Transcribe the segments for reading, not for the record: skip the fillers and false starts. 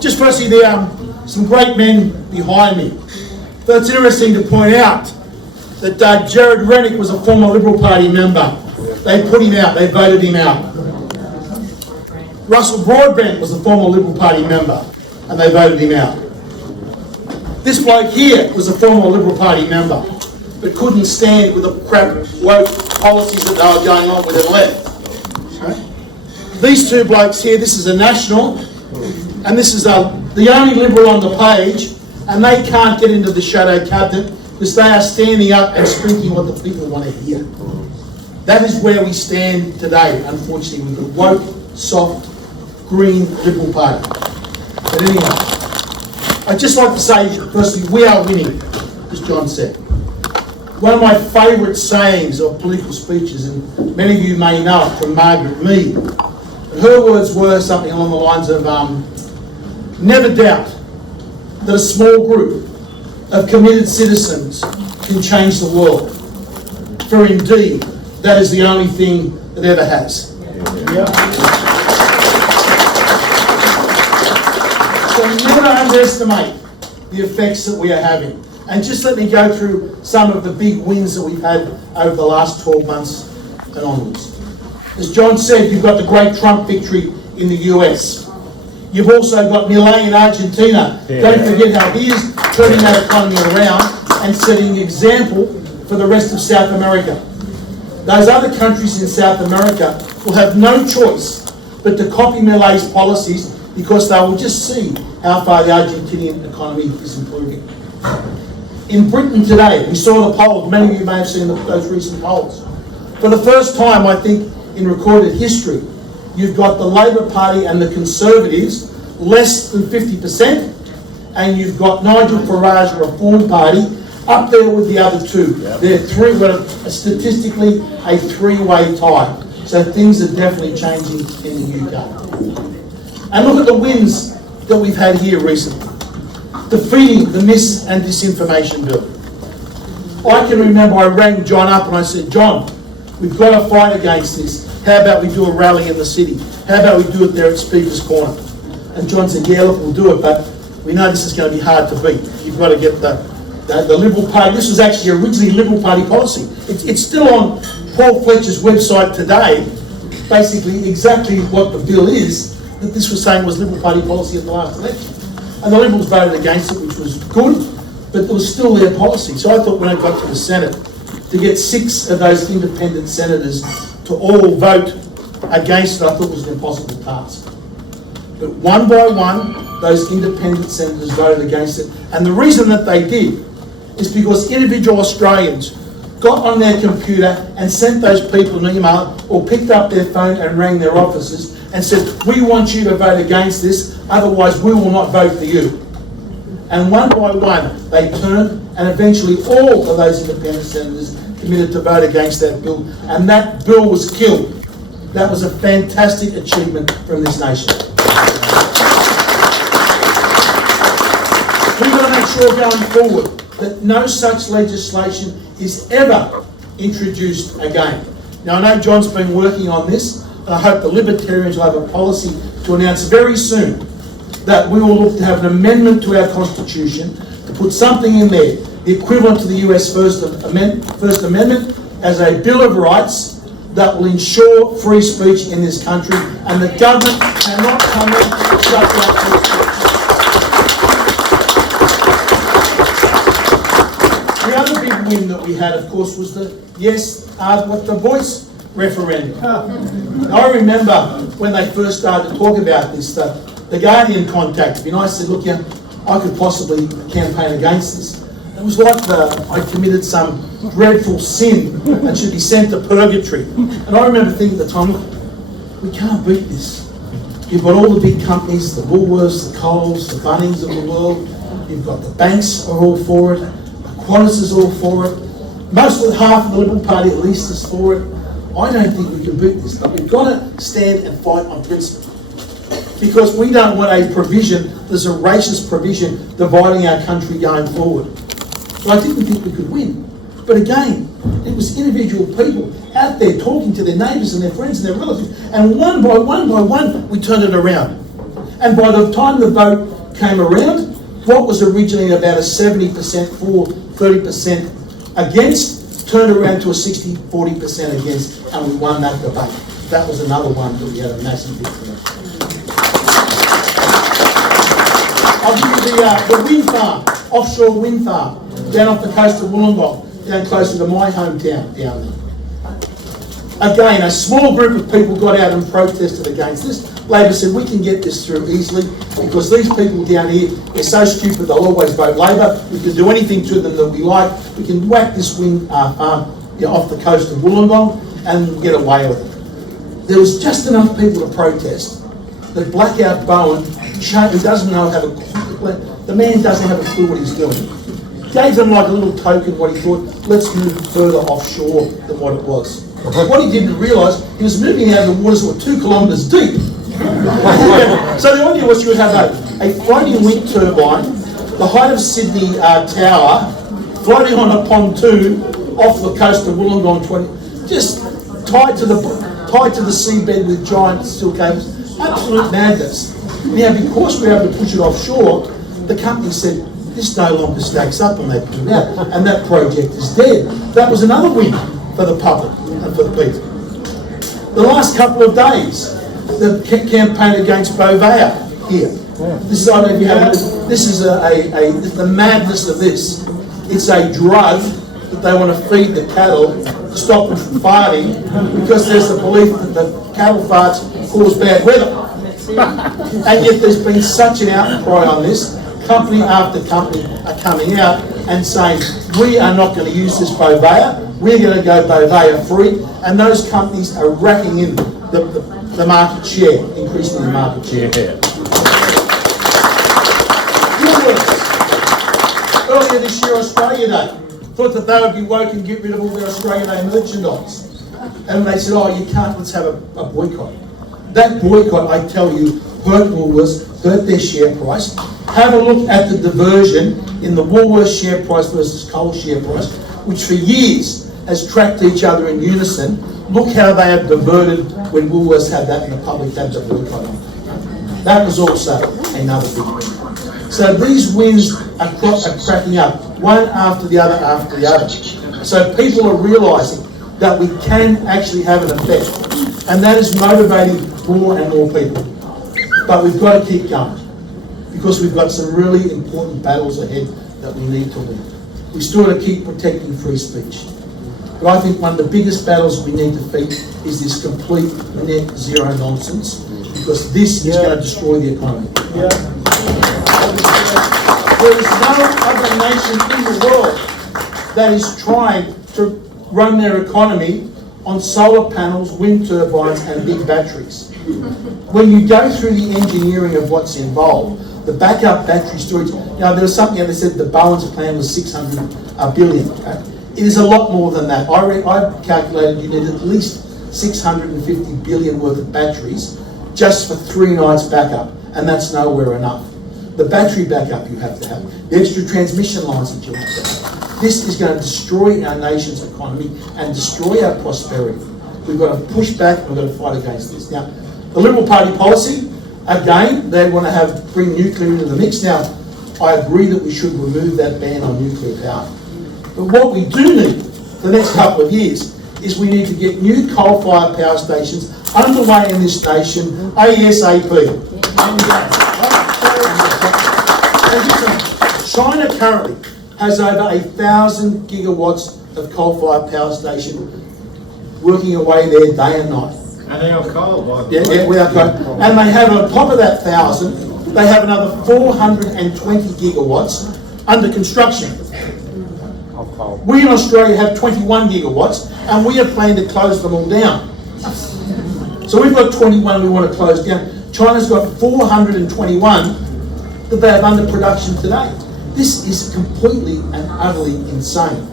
Just firstly, there are some great men behind me. But it's interesting to point out that Jared Rennick was a former Liberal Party member. They put him out, they voted him out. Russell Broadbent was a former Liberal Party member, and they voted him out. This bloke here was a former Liberal Party member, but couldn't stand with the crap woke policies that they were going on with and left. Right? These two blokes here, this is a National, and this is the only Liberal on the page, and they can't get into the shadow cabinet because they are standing up and speaking what the people want to hear. That is where we stand today, unfortunately, with the woke, soft, green Liberal Party. But anyhow, I'd just like to say, firstly, we are winning, as John said. One of my favourite sayings of political speeches, and many of you may know it from Margaret Mead, her words were something along the lines of, never doubt that a small group of committed citizens can change the world. For indeed, that is the only thing that ever has. Yeah. So never underestimate the effects that we are having. And just let me go through some of the big wins that we've had over the last 12 months and onwards. As John said, you've got the great Trump victory in the US. You've also got Milei in Argentina. Yeah. Don't forget how he is turning that economy around and setting the example for the rest of South America. Those other countries in South America will have no choice but to copy Milei's policies because they will just see how far the Argentinian economy is improving. In Britain today, we saw the polls, many of you may have seen those recent polls. For the first time, I think, in recorded history, you've got the Labor Party and the Conservatives less than 50%, and you've got Nigel Farage Reform Party up there with the other two. Yep. They're statistically a three-way tie. So things are definitely changing in the UK. And look at the wins that we've had here recently. Defeating the mis- and disinformation bill. I can remember I rang John up and I said, John, we've got to fight against this. How about we do a rally in the city? How about we do it there at Speaker's Corner? And John said, yeah, look, we'll do it, but we know this is going to be hard to beat. You've got to get the Liberal Party. This was actually originally Liberal Party policy. It's still on Paul Fletcher's website today, basically exactly what the bill is, that this was saying was Liberal Party policy at the last election. And the Liberals voted against it, which was good, but it was still their policy. So I thought when I got to the Senate, to get 6 of those independent senators to all vote against it, I thought was an impossible task. But one by one, those independent senators voted against it. And the reason that they did is because individual Australians got on their computer and sent those people an email or picked up their phone and rang their offices and said, we want you to vote against this, otherwise we will not vote for you. And one by one, they turned, and eventually all of those independent senators committed to vote against that bill, and that bill was killed. That was a fantastic achievement from this nation. We've got to make sure going forward that no such legislation is ever introduced again. Now, I know John's been working on this, and I hope the Libertarians will have a policy to announce very soon that we will look to have an amendment to our Constitution to put something in there, the equivalent to the US First Amendment, as a Bill of Rights that will ensure free speech in this country, and the government cannot come in and shut down free speech. The other big win that we had, of course, was the the voice referendum. I remember when they first started to talk about this, the Guardian contacted me and I said, look, yeah, I could possibly campaign against this. It was like I committed some dreadful sin and should be sent to purgatory. And I remember thinking at the time, look, we can't beat this. You've got all the big companies, the Woolworths, the Coles, the Bunnings of the world. You've got the banks are all for it. Qantas is all for it. Most of half of the Liberal Party at least is for it. I don't think we can beat this, but we've got to stand and fight on principle. Because we don't want a provision, there's a racist provision dividing our country going forward. So I didn't think we could win. But again, it was individual people out there talking to their neighbours and their friends and their relatives, and one by one, we turned it around. And by the time the vote came around, what was originally about a 70% for, 30% against, turned around to a 60-40% against, and we won that debate. That was another one that we had a massive victory. I'll give you the wind farm, offshore wind farm, down off the coast of Wollongong, down closer to my hometown down there. Again, a small group of people got out and protested against this. Labor said, we can get this through easily because these people down here, they're so stupid they'll always vote Labor. We can do anything to them that we like. We can whack this wind farm off the coast of Wollongong and get away with it. There was just enough people to protest that Blackout Bowen, who doesn't know how to, the man doesn't have a clue what he's doing, gave them like a little token what he thought, let's move further offshore than what it was. What he didn't realise, he was moving out of the waters that were 2 kilometres deep. So the idea was you would have a floating wind turbine, the height of Sydney Tower, floating on a pontoon off the coast of Wollongong, just tied to the seabed with giant steel cables. Absolute madness. Now, because we were able to push it offshore, the company said, this no longer stacks up, and they put it out, and that project is dead. That was another win for the public and for the people. The last couple of days, the campaign against Bovea here. This is, I don't know if you have, this is the madness of this. It's a drug that they want to feed the cattle to stop them from farting because there's the belief that the cattle farts cause bad weather. And yet there's been such an outcry on this. Company after company are coming out and saying, we are not going to use this Bovea, we're going to go Bovea free, and those companies are racking in the market share, increasing the market share. Earlier this year, Australia Day, thought that they would be woke and get rid of all their Australia Day merchandise. And they said, oh, you can't, let's have a boycott. That boycott, I tell you, hurt Woolworths, hurt their share price. Have a look at the diversion in the Woolworths share price versus Coles share price, which for years has tracked each other in unison. Look how they have diverted when Woolworths had that and the public had the boycott on. That was also another big win. So these wins are cracking up, one after the other after the other. So people are realising that we can actually have an effect, and that is motivating more and more people. But we've got to keep going, because we've got some really important battles ahead that we need to win. We still got to keep protecting free speech. But I think one of the biggest battles we need to fight is this complete net zero nonsense, because this is going to destroy the economy. There is no other nation in the world that is trying to run their economy on solar panels, wind turbines and big batteries. When you go through the engineering of what's involved, the backup battery storage, there was something that said the Bowen's plan was 600 billion. Okay? It is a lot more than that. I calculated you need at least 650 billion worth of batteries just for 3 nights backup, and that's nowhere enough. The battery backup you have to have, the extra transmission lines that you have to have. This is going to destroy our nation's economy and destroy our prosperity. We've got to push back and we've got to fight against this. Now, the Liberal Party policy, again, they want to bring nuclear into the mix. Now, I agree that we should remove that ban on nuclear power. But what we do need for the next couple of years is we need to get new coal-fired power stations underway in this nation ASAP. China currently has over 1,000 gigawatts of coal-fired power station working away there day and night. And they are coal, by the way. Yeah, without coal. And they have on top of that 1,000, they have another 420 gigawatts under construction. We in Australia have 21 gigawatts, and we are planning to close them all down. So we've got 21 we want to close down. China's got 421 that they have under production today. This is completely and utterly insane.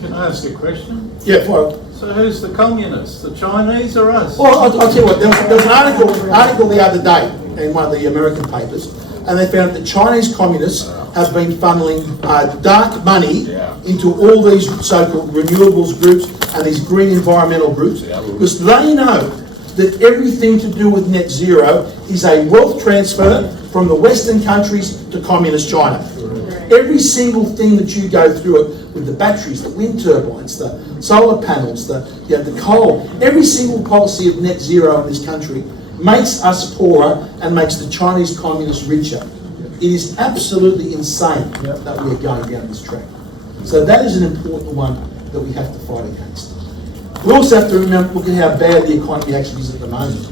Can I ask a question? Yeah, well. So who's the communists, the Chinese or us? Well, I'll tell you what, there was an article the other day in one of the American papers, and they found that Chinese communists have been funneling dark money into all these so-called renewables groups and these green environmental groups, because they know that everything to do with net zero is a wealth transfer from the Western countries to communist China. Every single thing that you go through it with the batteries, the wind turbines, the solar panels, the coal, every single policy of net zero in this country makes us poorer and makes the Chinese communists richer. It is absolutely insane that we are going down this track. So that is an important one that we have to fight against. We also have to remember, look at how bad the economy actually is at the moment.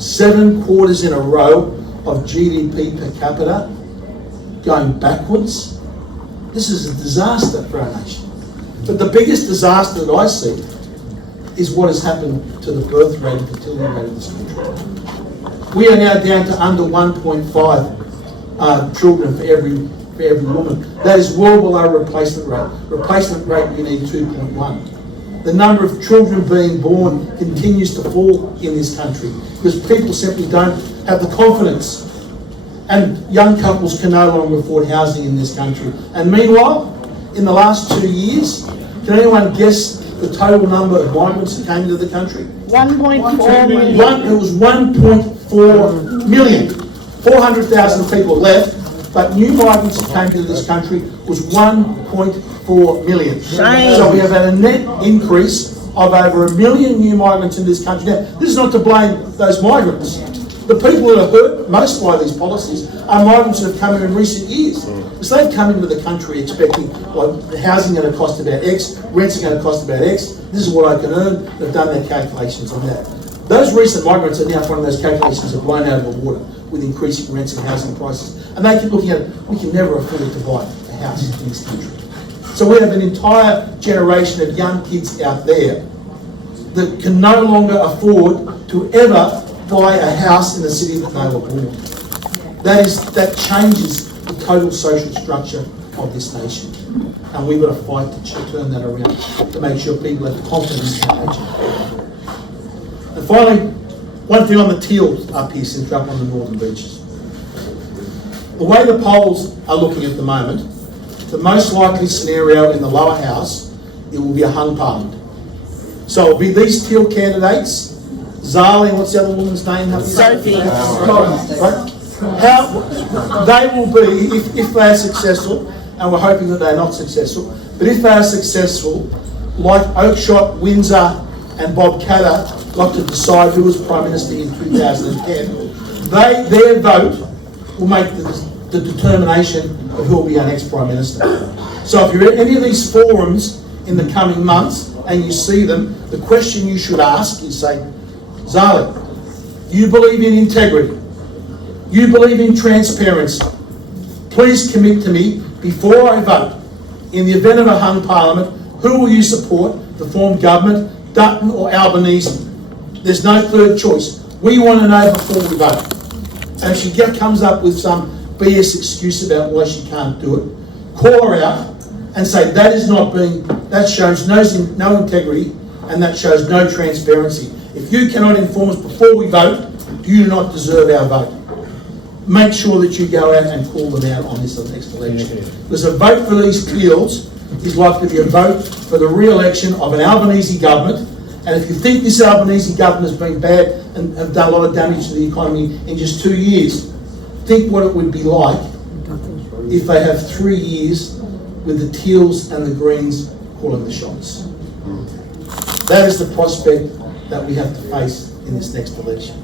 7 quarters in a row of GDP per capita going backwards. This is a disaster for our nation. But the biggest disaster that I see is what has happened to the birth rate and fertility rate of this country. We are now down to under 1.5 children for every woman. That is well below replacement rate. Replacement rate, you need 2.1. The number of children being born continues to fall in this country because people simply don't have the confidence. And young couples can no longer afford housing in this country. And meanwhile, in the last 2 years, can anyone guess the total number of migrants that came into the country? 1.4 million. It was 1.4 million. 400,000 people left, but new migrants that came into this country was 1.4 million. Shame. So we have had a net increase of over 1 million new migrants in this country. Now, this is not to blame those migrants. The people that are hurt most by these policies are migrants that have come in recent years. Because they've come into the country expecting, well, housing going to cost about X, rent's going to cost about X, this is what I can earn. They've done their calculations on that. Those recent migrants are now finding those calculations are blown out of the water with increasing rents and housing prices. And they keep looking at it, we can never afford to buy a house in this country. So we have an entire generation of young kids out there that can no longer afford to ever buy a house in the city that they were born. That changes the total social structure of this nation. And we've got to fight to turn that around, to make sure people have confidence in nature. And finally, one thing on the Teal up here, since we're up on the northern beaches. The way the polls are looking at the moment, the most likely scenario in the lower house, it will be a hung parliament. So it'll be these Teal candidates, Zali, what's the other woman's name? Sophie. Right? How they will be, if they are successful, and we're hoping that they're not successful, but if they are successful, like Oakeshott, Windsor and Bob Katter got to decide who was Prime Minister in 2010, their vote will make the determination of who will be our next Prime Minister. So if you're at any of these forums in the coming months and you see them, the question you should ask is say, Zali, you believe in integrity, you believe in transparency, please commit to me before I vote. In the event of a hung parliament, who will you support to form government, Dutton or Albanese? There's no third choice. We want to know before we vote. And if she comes up with some BS excuse about why she can't do it, call her out and say that shows no integrity and that shows no transparency. If you cannot inform us before we vote, you do not deserve our vote. Make sure that you go out and call them out on this next election. Because a vote for these Teals is likely to be a vote for the re-election of an Albanese government. And if you think this Albanese government has been bad and have done a lot of damage to the economy in just 2 years, think what it would be like if they have 3 years with the Teals and the Greens calling the shots. That is the prospect that we have to face in this next election.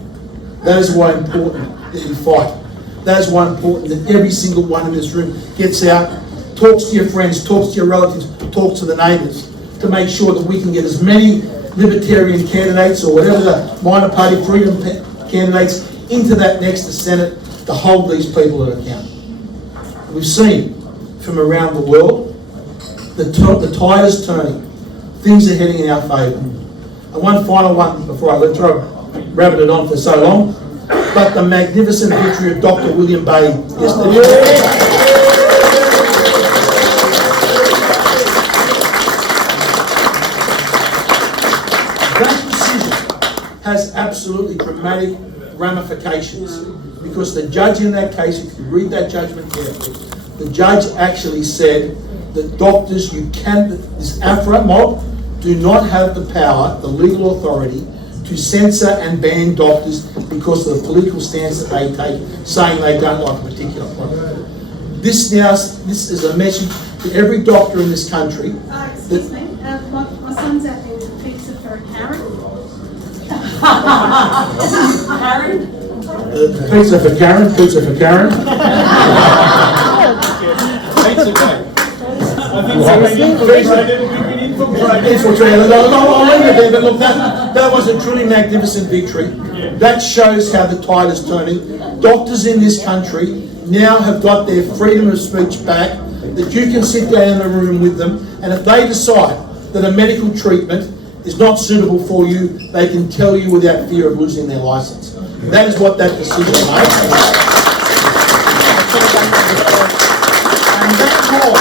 That is why it's important that we fight. That is why it's important that every single one in this room gets out, talks to your friends, talks to your relatives, talks to the neighbours, to make sure that we can get as many libertarian candidates or whatever the minor party freedom candidates into that next Senate to hold these people at account. We've seen from around the world the tide is turning. Things are heading in our favour. And one final one before I let you rabbit it on for so long, but the magnificent victory of Dr. William Bay yesterday. That decision has absolutely dramatic ramifications because the judge in that case, if you read that judgment carefully, the judge actually said that doctors, this AFRA mob, do not have the power, the legal authority, to censor and ban doctors because of the political stance that they take, saying they don't like a particular product. This is a message to every doctor in this country. Excuse me, my son's out there with a pizza for a Karen. Karen? Pizza for Karen, pizza for Karen. Pizza cake. I think I'll leave it there, but look, that was a truly magnificent victory. That shows how the tide is turning. Doctors in this country now have got their freedom of speech back, that you can sit down in a room with them, and if they decide that a medical treatment is not suitable for you, they can tell you without fear of losing their licence. That is what that decision made. And that called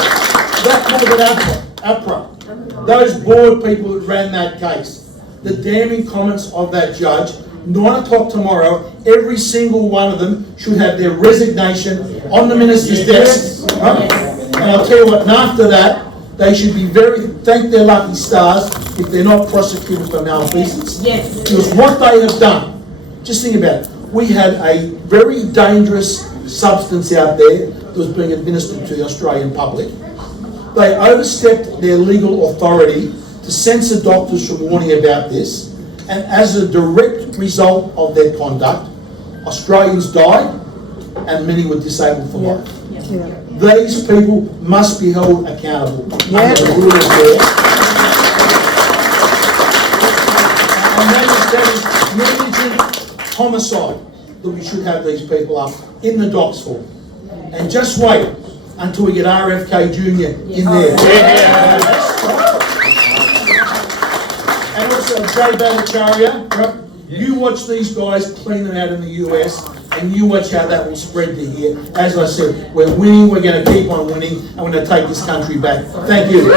APRA, those board people that ran that case, the damning comments of that judge, 9 o'clock tomorrow, every single one of them should have their resignation on the minister's desk. Right? And I'll tell you what, and after that, they should be thank their lucky stars if they're not prosecuted for malfeasance. Yes. Because what they have done, just think about it, we had a very dangerous substance out there that was being administered to the Australian public. They overstepped their legal authority to censor doctors from warning about this, and as a direct result of their conduct, Australians died and many were disabled for life. These people must be held accountable under the rule of law. And that is negligent homicide that we should have these people up in the docks for. And just wait until we get RFK Jr. in there. And also Jay Bhattacharya, you watch these guys clean them out in the US, and you watch how that will spread to here. As I said, we're winning, we're going to keep on winning, and we're going to take this country back. Thank you.